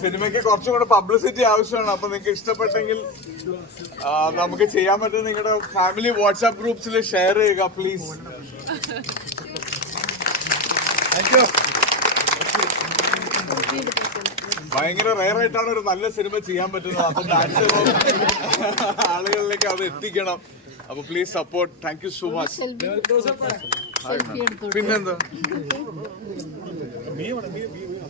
സിനിമയ്ക്ക് കുറച്ചും കൂടെ പബ്ലിസിറ്റി ആവശ്യമാണ്. അപ്പൊ നിങ്ങൾക്ക് ഇഷ്ടപ്പെട്ടെങ്കിൽ നമുക്ക് ചെയ്യാൻ പറ്റുന്ന നിങ്ങളുടെ ഫാമിലി വാട്സാപ്പ് ഗ്രൂപ്പ്സിൽ ഷെയർ ചെയ്യുക പ്ലീസ് ഭയങ്കര റയറായിട്ടാണ് ഒരു നല്ല സിനിമ ചെയ്യാൻ പറ്റുന്നത്. അപ്പൊ മാക്സിമം ആളുകളിലേക്ക് അത് എത്തിക്കണം. അപ്പൊ please support thank you so much പിന്നെന്താ?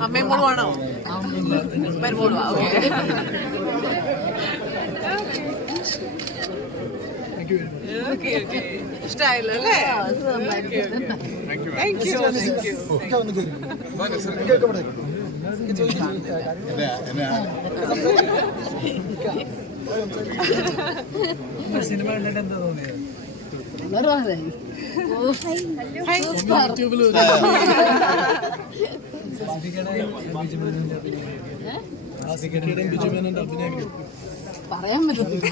അമ്മയും അല്ലേ താങ്ക് യു താങ്ക് യു സിനിമ കണ്ടിട്ട് എന്താ തോന്നിയത് പറയാൻ പറ്റുന്നില്ല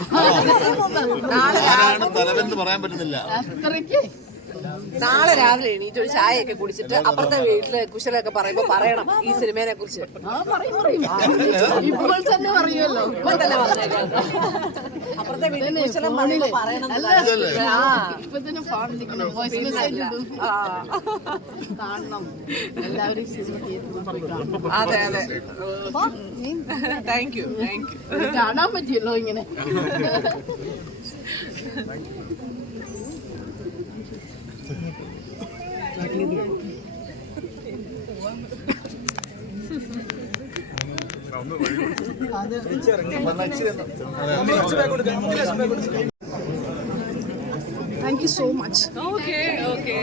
നാളെ രാ- തലവെന്ന് പറയാൻ പറ്റുന്നില്ല. അത്രയ്ക്ക് നാളെ രാവിലെ എണീറ്റ് ഒരു ചായയൊക്കെ കുടിച്ചിട്ട് അപ്പുറത്തെ വീട്ടിൽ കുശലൊക്കെ പറയുമ്പോ പറയണം ഈ സിനിമയെ കുറിച്ച്. ആ പറയും പറയും ഇപ്പോൾ തന്നെ പറയുമല്ലോ. ഇപ്പം തന്നെ പറഞ്ഞേക്കാം. അപ്പുറത്തെ കുശലം പറയുമ്പോ പറയണം ആ. ഇപ്പൊ തന്നെ ഫോണിലിരിക്കണം വോയിസ് മെസ്സേജ് ഇടും. കാണണം. എല്ലാവരും സിനിമ തിയേറ്ററിൽ പോയി കാണണം. അതെ അതെ. താങ്ക് യു താങ്ക് യു ഇത് കാണാൻ പറ്റിയല്ലോ ഇങ്ങനെ. Thank you so much okay okay